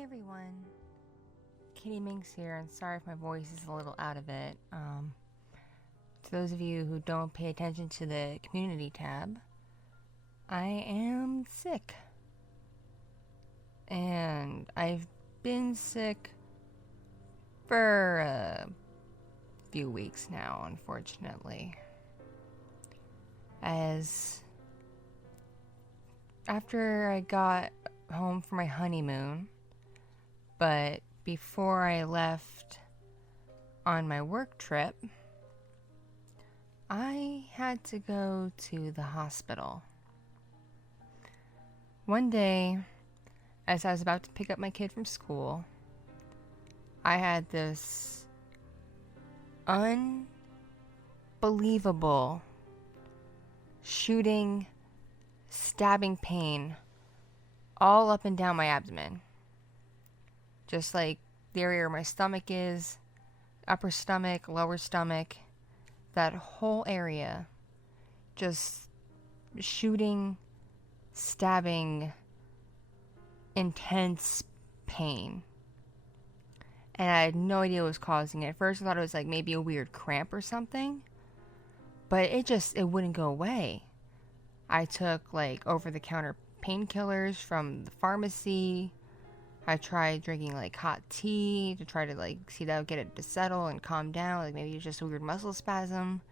Hi everyone, Kitti Minx here, and sorry if my voice is a little out of it. To those of you who don't pay attention to the community tab, I am sick. And I've been sick for a few weeks now, unfortunately. As after I got home for my honeymoon, but before I left on my work trip, I had to go to the hospital. One day, as I was about to pick up my kid from school, I had this unbelievable shooting, stabbing pain all up and down my abdomen. Just like the area where my stomach is, upper stomach, lower stomach, that whole area. Just shooting, stabbing, intense pain. And I had no idea what was causing it. At first I thought it was like maybe a weird cramp or something. But it wouldn't go away. I took like over-the-counter painkillers from the pharmacy. I tried drinking like hot tea to try to like see that would get it to settle and calm down. Like maybe it's just a weird muscle spasm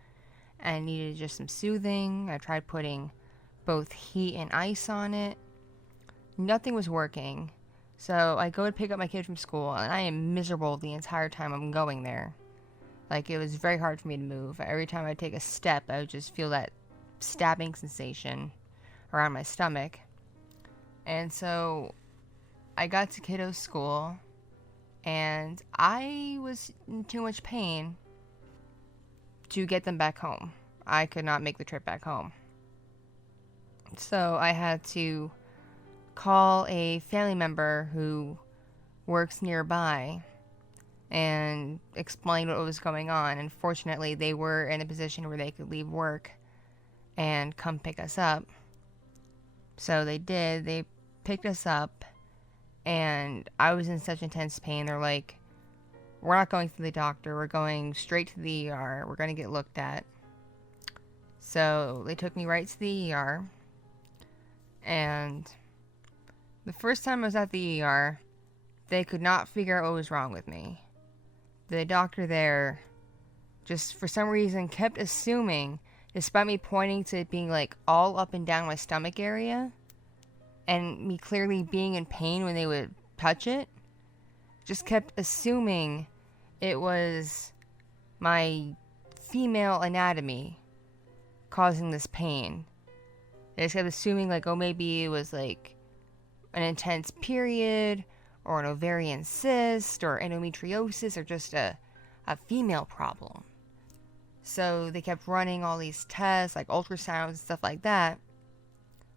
and I needed just some soothing. I tried putting both heat and ice on it. Nothing was working. So I go to pick up my kid from school and I am miserable the entire time I'm going there. Like it was very hard for me to move. Every time I take a step, I would just feel that stabbing sensation around my stomach. And so I got to kiddo's school, and I was in too much pain to get them back home. I could not make the trip back home. So I had to call a family member who works nearby and explain what was going on. And fortunately, they were in a position where they could leave work and come pick us up. So they did. They picked us up. And I was in such intense pain. They're like, we're not going to the doctor. We're going straight to the ER. We're going to get looked at. So they took me right to the ER. And the first time I was at the ER, they could not figure out what was wrong with me. The doctor there just for some reason kept assuming, despite me pointing to it being like all up and down my stomach area, and me clearly being in pain when they would touch it, just kept assuming it was my female anatomy causing this pain. They just kept assuming like, oh, maybe it was like an intense period, or an ovarian cyst, or endometriosis, or just a female problem. So they kept running all these tests, like ultrasounds and stuff like that,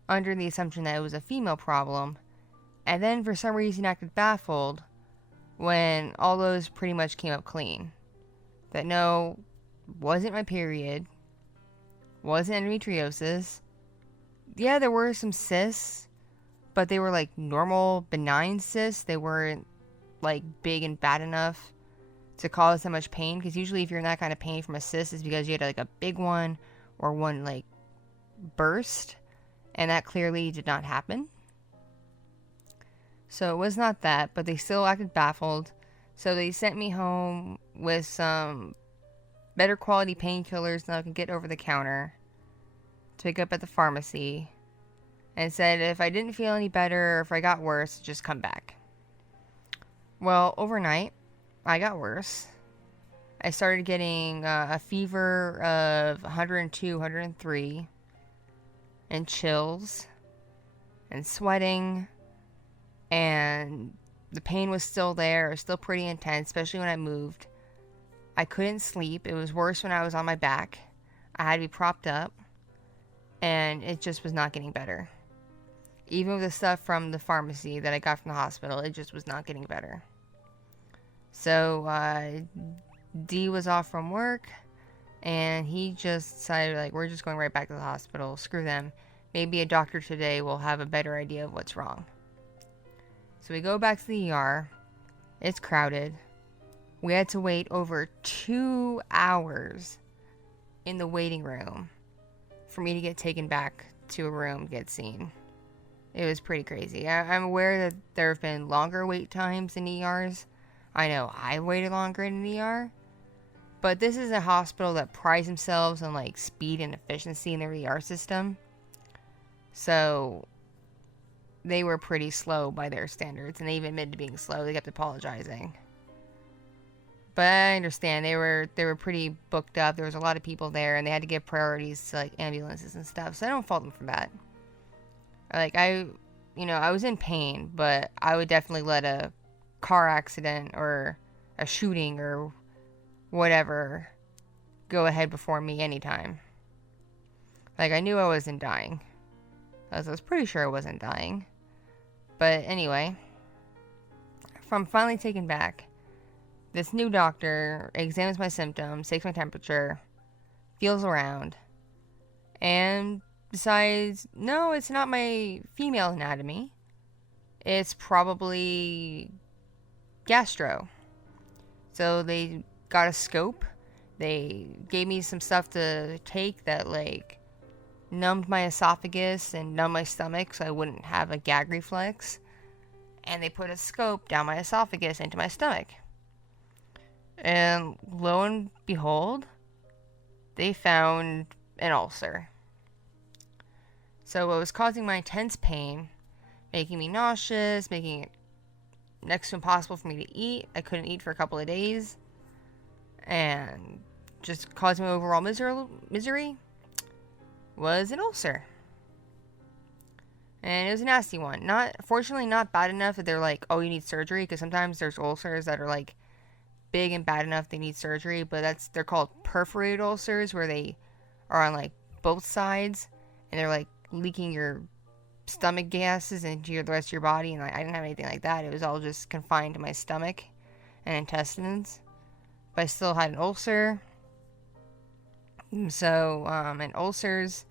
under the assumption that it was a female problem, and then for some reason acted baffled when all those pretty much came up clean. That no, wasn't my period, wasn't endometriosis. Yeah, there were some cysts, but they were like normal, benign cysts. They weren't like big and bad enough to cause that much pain, because usually if you're in that kind of pain from a cyst, it's because you had like a big one or one like burst. And that clearly did not happen. So it was not that, but they still acted baffled. So they sent me home with some better quality painkillers than I could get over the counter to pick up at the pharmacy. And said if I didn't feel any better or if I got worse, just come back. Well, overnight, I got worse. I started getting a fever of 102, 103. And chills, and sweating, and the pain was still there. It was still pretty intense, especially when I moved. I couldn't sleep. It was worse when I was on my back. I had to be propped up, and it just was not getting better. Even with the stuff from the pharmacy that I got from the hospital, it just was not getting better. So, D was off from work, and he just decided, like, we're just going right back to the hospital. Screw them. Maybe a doctor today will have a better idea of what's wrong. So we go back to the ER. It's crowded. We had to wait over 2 hours in the waiting room for me to get taken back to a room to get seen. It was pretty crazy. I'm aware that there have been longer wait times in ERs. I know I waited longer in an ER. But this is a hospital that prides themselves on like speed and efficiency in their ER system. So they were pretty slow by their standards, and they even admitted to being slow. They kept apologizing. But I understand they were pretty booked up. There was a lot of people there, and they had to give priorities to like ambulances and stuff. So I don't fault them for that. Like I was in pain, but I would definitely let a car accident or a shooting or whatever go ahead before me anytime. Like, I knew I wasn't dying. I was pretty sure I wasn't dying. But anyway, I'm finally taken back. This new doctor examines my symptoms, takes my temperature, feels around, and decides, no, it's not my female anatomy. It's probably gastro. So they got a scope. They gave me some stuff to take that like numbed my esophagus and numbed my stomach so I wouldn't have a gag reflex. And they put a scope down my esophagus into my stomach. And lo and behold, they found an ulcer. So what was causing my intense pain, making me nauseous, making it next to impossible for me to eat. I couldn't eat for a couple of days. And just causing me overall misery was an ulcer. And it was a nasty one. Fortunately not bad enough that they're like, oh, you need surgery, because sometimes there's ulcers that are like big and bad enough they need surgery, but they're called perforated ulcers, where they are on like both sides and they're like leaking your stomach gases into the rest of your body. And I didn't have anything like that. It was all just confined to my stomach and intestines. But I still had an ulcer. So, and ulcers,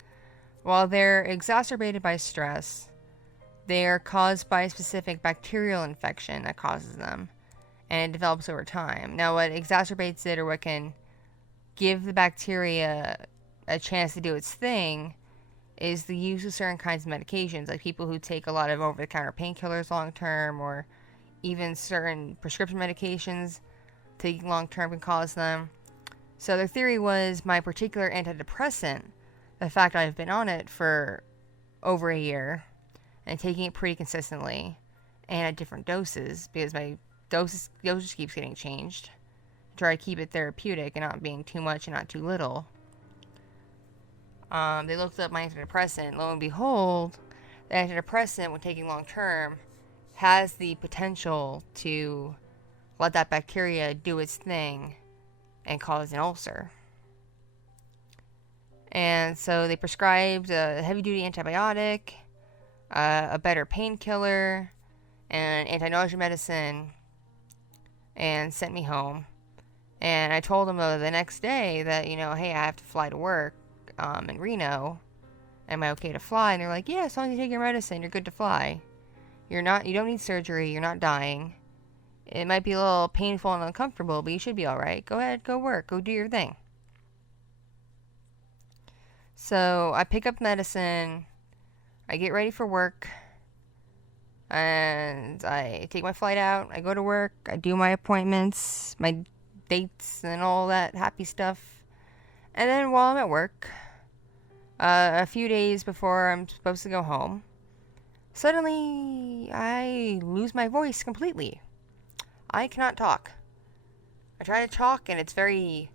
while they're exacerbated by stress, they are caused by a specific bacterial infection that causes them, and it develops over time. Now, what exacerbates it, or what can give the bacteria a chance to do its thing, is the use of certain kinds of medications, like people who take a lot of over-the-counter painkillers long-term, or even certain prescription medications taking long-term can cause them. So their theory was my particular antidepressant, the fact I've been on it for over a year and taking it pretty consistently and at different doses, because my dosage keeps getting changed. Try to keep it therapeutic and not being too much and not too little. They looked up my antidepressant. Lo and behold, the antidepressant, when taking long term, has the potential to let that bacteria do its thing and cause an ulcer. And so they prescribed a heavy-duty antibiotic, a better painkiller, and anti-nausea medicine, and sent me home. And I told them the next day that, hey, I have to fly to work in Reno. Am I okay to fly? And they're like, yeah, as long as you take your medicine, you're good to fly. You don't need surgery, you're not dying. It might be a little painful and uncomfortable, but you should be alright. Go ahead, go work, go do your thing. So I pick up medicine, I get ready for work, and I take my flight out, I go to work, I do my appointments, my dates, and all that happy stuff. And then while I'm at work, a few days before I'm supposed to go home, suddenly I lose my voice completely. I cannot talk. I try to talk and it's very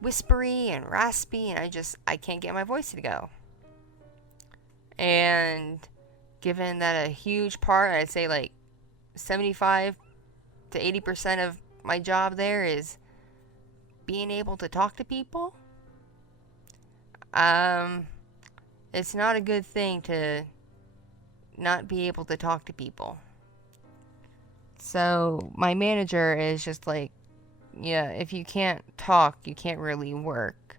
whispery and raspy, and I can't get my voice to go. And given that a huge part, I'd say like 75 to 80% of my job there is being able to talk to people, it's not a good thing to not be able to talk to people. So my manager is just like, yeah, if you can't talk, you can't really work.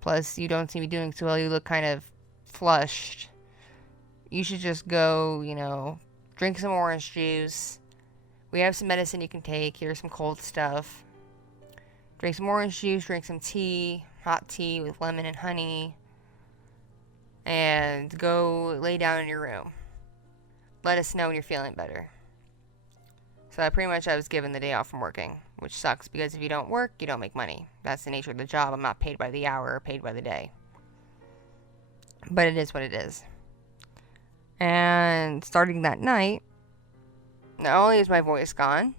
Plus, you don't seem to be doing so well. You look kind of flushed. You should just go, drink some orange juice. We have some medicine you can take. Here's some cold stuff. Drink some orange juice, drink some tea, hot tea with lemon and honey, and go lay down in your room. Let us know when you're feeling better. So I was given the day off from working, which sucks because if you don't work, you don't make money. That's the nature of the job. I'm not paid by the hour or paid by the day. But it is what it is. And starting that night, not only is my voice gone,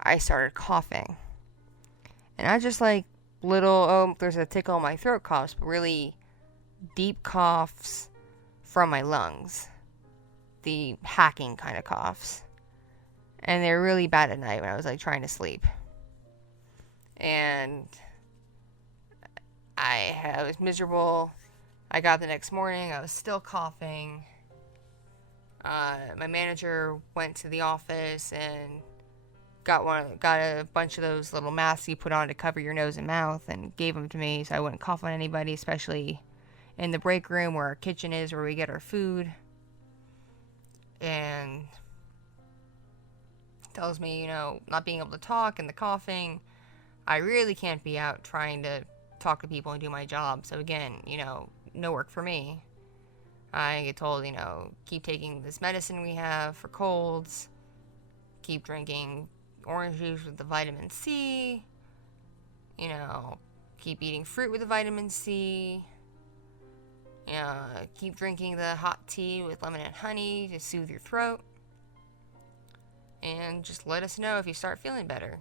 I started coughing. And I just like there's a tickle in my throat coughs, but really deep coughs from my lungs. The hacking kind of coughs. And they're really bad at night when I was like trying to sleep. And I was miserable. I got up the next morning, I was still coughing. My manager went to the office and got a bunch of those little masks you put on to cover your nose and mouth and gave them to me so I wouldn't cough on anybody, especially in the break room where our kitchen is, where we get our food. And tells me, not being able to talk and the coughing, I really can't be out trying to talk to people and do my job. So again, no work for me. I get told, keep taking this medicine we have for colds, keep drinking orange juice with the vitamin C, keep eating fruit with the vitamin C, keep drinking the hot tea with lemon and honey to soothe your throat, and just let us know if you start feeling better.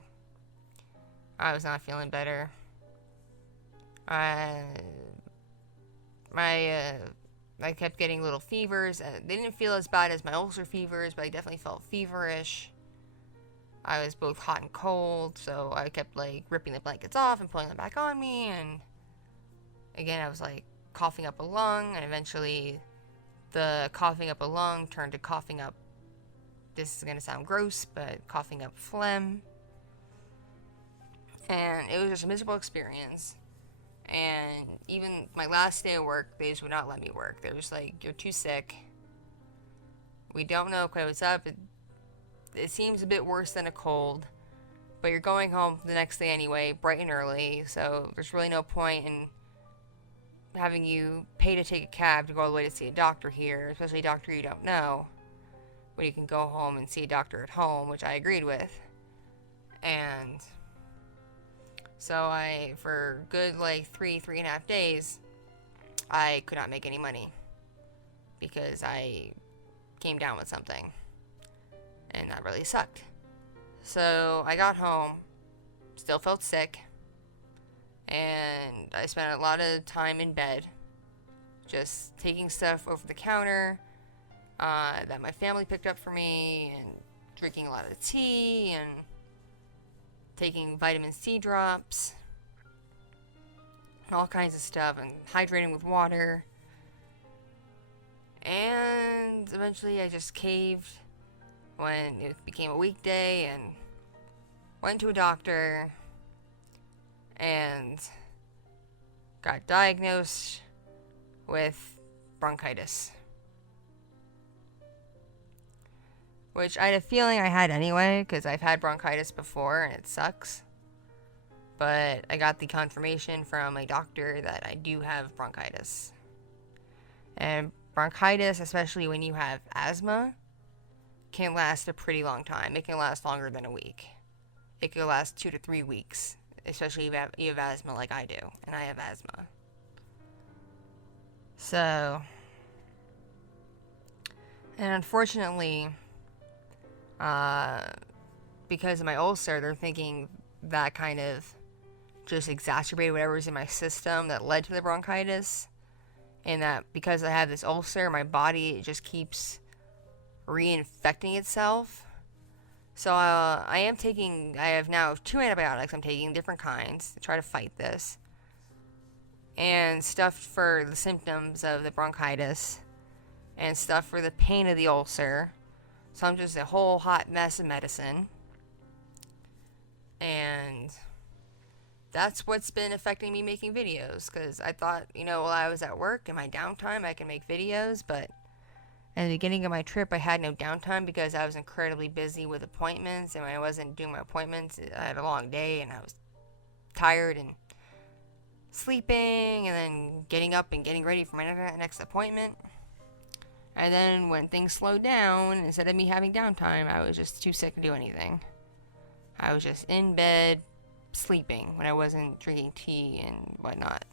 I was not feeling better. I kept getting little fevers. They didn't feel as bad as my ulcer fevers, but I definitely felt feverish. I was both hot and cold, so I kept ripping the blankets off and pulling them back on me, and again I was coughing up a lung, and eventually the coughing up a lung turned to coughing up, this is going to sound gross, but coughing up phlegm. And it was just a miserable experience. And even my last day of work, they just would not let me work. They were just you're too sick. We don't know quite what's up. It seems a bit worse than a cold. But you're going home the next day anyway, bright and early. So there's really no point in having you pay to take a cab to go all the way to see a doctor here, especially a doctor you don't know, when you can go home and see a doctor at home, which I agreed with. And so for good 3.5 days, I could not make any money because I came down with something, and that really sucked. So I got home, still felt sick, and I spent a lot of time in bed, just taking stuff over the counter that my family picked up for me, and drinking a lot of tea, and taking vitamin C drops, and all kinds of stuff, and hydrating with water. And eventually I just caved when it became a weekday and went to a doctor and got diagnosed with bronchitis, which I had a feeling I had anyway, because I've had bronchitis before and it sucks. But I got the confirmation from a doctor that I do have bronchitis. And bronchitis, especially when you have asthma, can last a pretty long time. It can last longer than a week. It could last 2 to 3 weeks, especially if you have asthma like I do, and I have asthma. So, and unfortunately, because of my ulcer, they're thinking that kind of just exacerbated whatever's in my system that led to the bronchitis, and that because I have this ulcer, my body just keeps reinfecting itself. So I have now 2 antibiotics I'm taking, different kinds, to try to fight this, and stuff for the symptoms of the bronchitis, and stuff for the pain of the ulcer. So I'm just a whole hot mess of medicine. And that's what's been affecting me making videos. Because I thought, while I was at work in my downtime, I can make videos. But At the beginning of my trip, I had no downtime because I was incredibly busy with appointments, and when I wasn't doing my appointments, I had a long day, and I was tired and sleeping, and then getting up and getting ready for my next appointment. And then when things slowed down, instead of me having downtime, I was just too sick to do anything. I was just in bed, sleeping when I wasn't drinking tea and whatnot.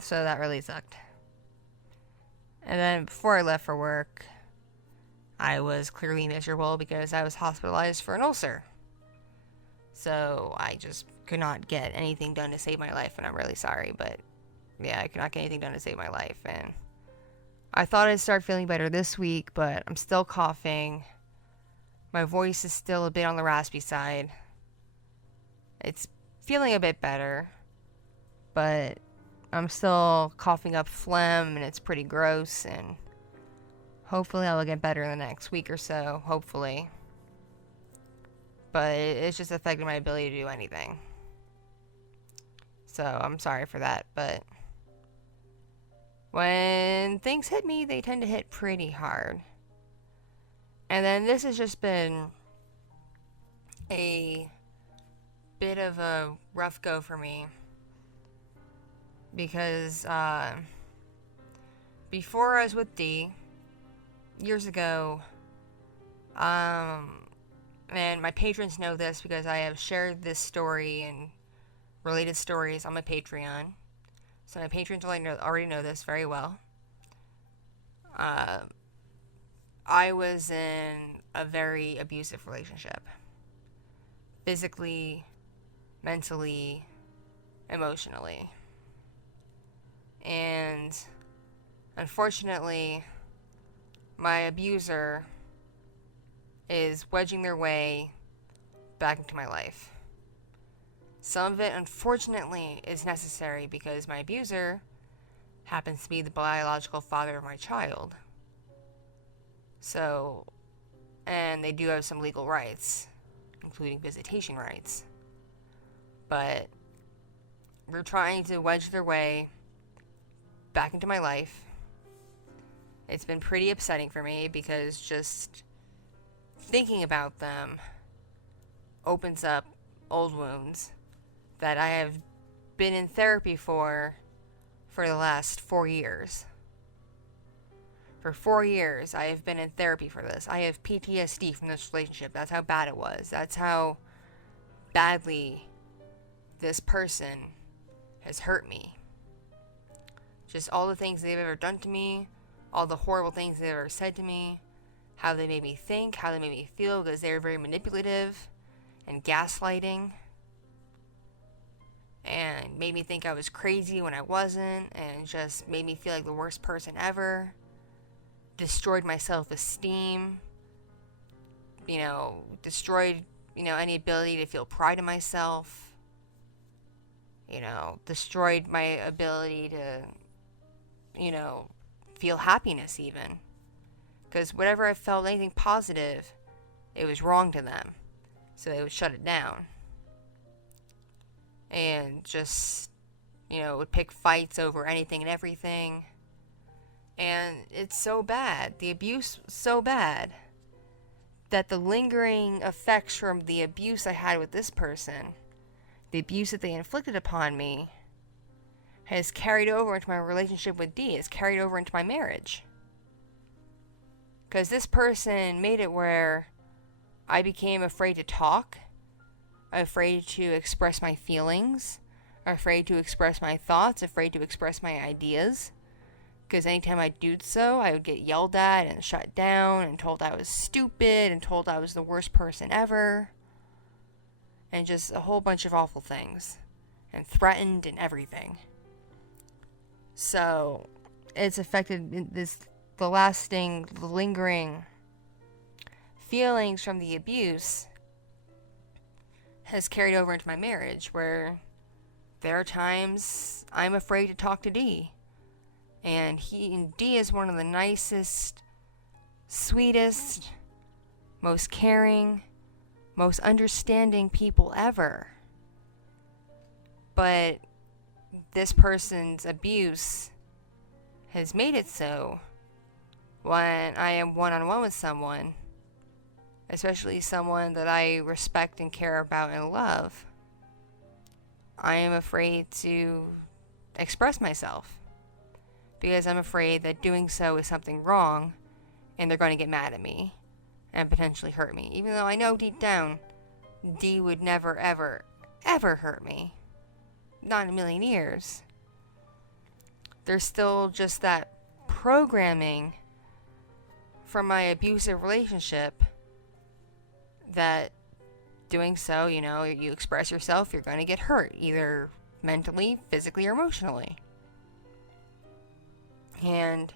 So that really sucked. And then before I left for work, I was clearly miserable because I was hospitalized for an ulcer. So I just could not get anything done to save my life, and I'm really sorry, but yeah, I could not get anything done to save my life. And I thought I'd start feeling better this week, but I'm still coughing. My voice is still a bit on the raspy side. It's feeling a bit better, but I'm still coughing up phlegm, and it's pretty gross, and hopefully I will get better in the next week or so, hopefully. But it's just affecting my ability to do anything. So I'm sorry for that, but when things hit me, they tend to hit pretty hard. And then this has just been a bit of a rough go for me. Because before I was with D, years ago, and my patrons know this because I have shared this story and related stories on my Patreon. So my patrons already know this very well. I was in a very abusive relationship. Physically, mentally, emotionally. And unfortunately, my abuser is wedging their way back into my life. Some of it, unfortunately, is necessary because my abuser happens to be the biological father of my child. So, and they do have some legal rights, including visitation rights. But they're trying to wedge their way back into my life. It's been pretty upsetting for me because just thinking about them opens up old wounds that I have been in therapy for the last 4 years. For 4 years, I have been in therapy for this. I have PTSD from this relationship. That's how bad it was. That's how badly this person has hurt me. Just all the things they've ever done to me, all the horrible things they've ever said to me, how they made me think, how they made me feel, because they were very manipulative and gaslighting, and made me think I was crazy when I wasn't, and just made me feel like the worst person ever. Destroyed my self-esteem, destroyed, any ability to feel pride in myself, destroyed my ability to, feel happiness even. Because whenever I felt anything positive, it was wrong to them. So they would shut it down. And just, would pick fights over anything and everything. And it's so bad. The abuse was so bad that the lingering effects from the abuse I had with this person, the abuse that they inflicted upon me, has carried over into my relationship with D. It's carried over into my marriage. Because this person made it where I became afraid to talk, afraid to express my feelings, afraid to express my thoughts, afraid to express my ideas. Because anytime I did so, I would get yelled at and shut down and told I was stupid and told I was the worst person ever. And just a whole bunch of awful things. And threatened and everything. So, it's affected the lasting, the lingering feelings from the abuse has carried over into my marriage, where there are times I'm afraid to talk to D. And D is one of the nicest, sweetest, most caring, most understanding people ever. But this person's abuse has made it so when I am one-on-one with someone, especially someone that I respect and care about and love, I am afraid to express myself because I'm afraid that doing so is something wrong and they're going to get mad at me and potentially hurt me. Even though I know deep down, D would never, ever, ever hurt me. Not in a million years. There's still just that programming from my abusive relationship that doing so, you express yourself, you're going to get hurt, either mentally, physically, or emotionally. And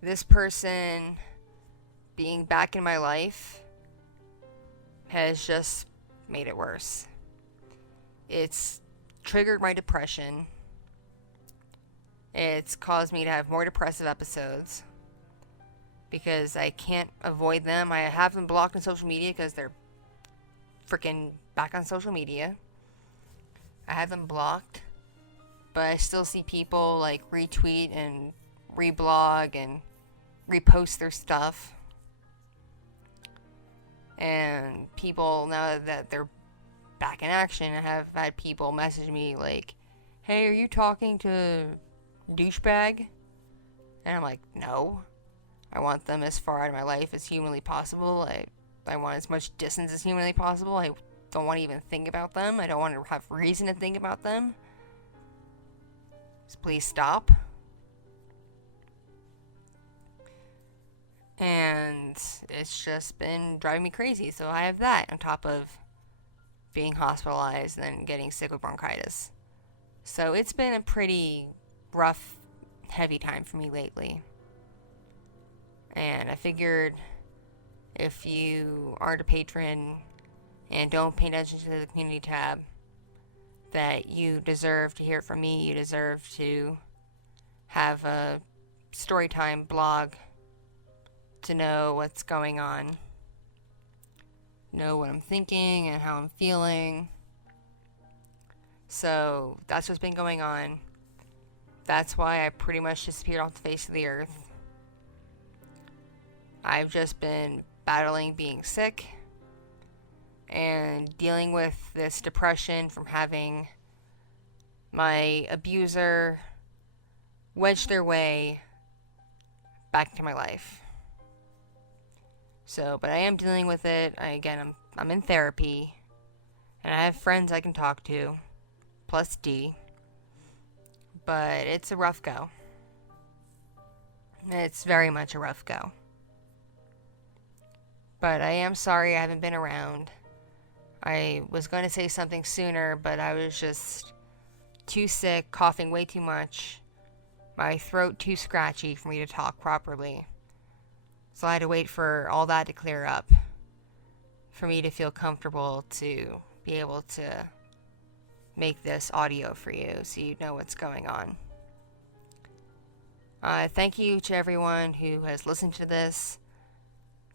this person being back in my life has just made it worse. It's triggered my depression. It's caused me to have more depressive episodes because I can't avoid them. I have them blocked on social media because they're freaking back on social media. I have them blocked, but I still see people like retweet and reblog and repost their stuff. And people, now that they're back in action, I have had people message me like, hey, are you talking to douchebag? And I'm like, no. I want them as far out of my life as humanly possible. I want as much distance as humanly possible. I don't want to even think about them. I don't want to have reason to think about them. Just please stop. And it's just been driving me crazy. So I have that on top of being hospitalized and getting sick with bronchitis. So it's been a pretty rough, heavy time for me lately. And I figured if you aren't a patron and don't pay attention to the community tab, that you deserve to hear from me. You deserve to have a Storytime blog to know what's going on, know what I'm thinking and how I'm feeling. So that's what's been going on. That's why I pretty much disappeared off the face of the earth. I've just been battling being sick and dealing with this depression from having my abuser wedge their way back to my life. So, but I am dealing with it. I'm in therapy, and I have friends I can talk to, plus D. But it's a rough go. It's very much a rough go. But I am sorry I haven't been around. I was going to say something sooner, but I was just too sick, coughing way too much, my throat too scratchy for me to talk properly. So I had to wait for all that to clear up for me to feel comfortable to be able to make this audio for you so you know what's going on. Thank you to everyone who has listened to this.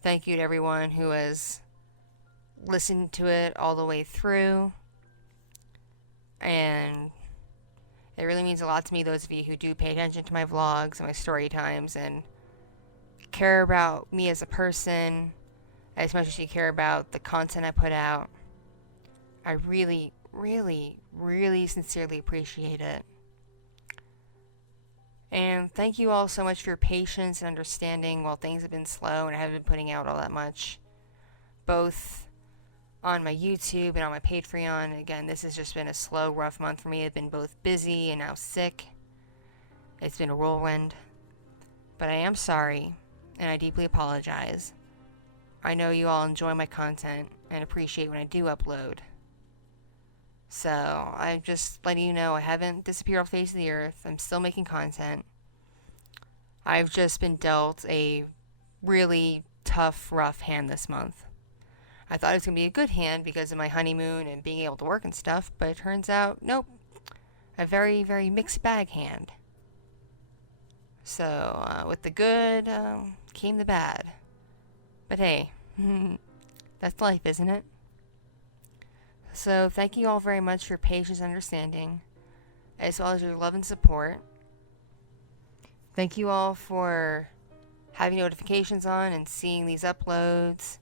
Thank you to everyone who has listened to it all the way through. And it really means a lot to me, those of you who do pay attention to my vlogs and my story times and care about me as a person as much as you care about the content I put out. I really, really, really sincerely appreciate it. And thank you all so much for your patience and understanding while things have been slow and I haven't been putting out all that much, both on my YouTube and on my Patreon. Again, this has just been a slow, rough month for me. I've been both busy and now sick. It's been a whirlwind. But I am sorry, and I deeply apologize. I know you all enjoy my content and appreciate when I do upload. So, I'm just letting you know I haven't disappeared off the face of the earth. I'm still making content. I've just been dealt a really tough, rough hand this month. I thought it was going to be a good hand because of my honeymoon and being able to work and stuff, but it turns out, nope. A very, very mixed bag hand. So, with the good, came the bad. But hey, that's life, isn't it? So, thank you all very much for your patience and understanding, as well as your love and support. Thank you all for having notifications on and seeing these uploads.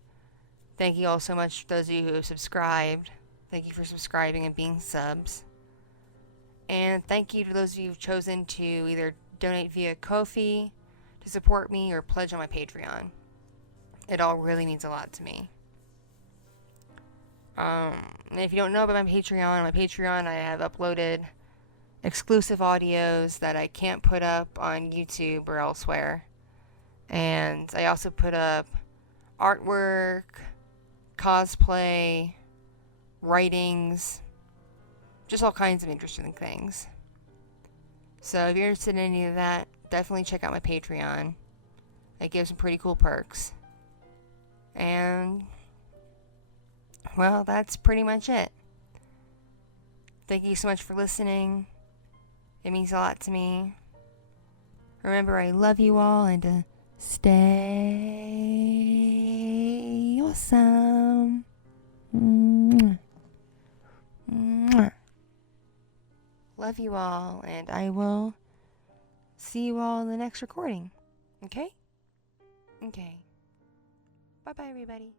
Thank you all so much, those of you who have subscribed. Thank you for subscribing and being subs. And thank you to those of you who've chosen to either donate via Ko-fi to support me or pledge on my Patreon. It all really means a lot to me. And if you don't know about my Patreon I have uploaded exclusive audios that I can't put up on YouTube or elsewhere. And I also put up artwork, cosplay, writings, just all kinds of interesting things. So if you're interested in any of that, definitely check out my Patreon. I give some pretty cool perks. And, well, that's pretty much it. Thank you so much for listening. It means a lot to me. Remember, I love you all, and stay awesome. Mwah. Mwah. Love you all, and I will see you all in the next recording. Okay? Okay. Bye-bye, everybody.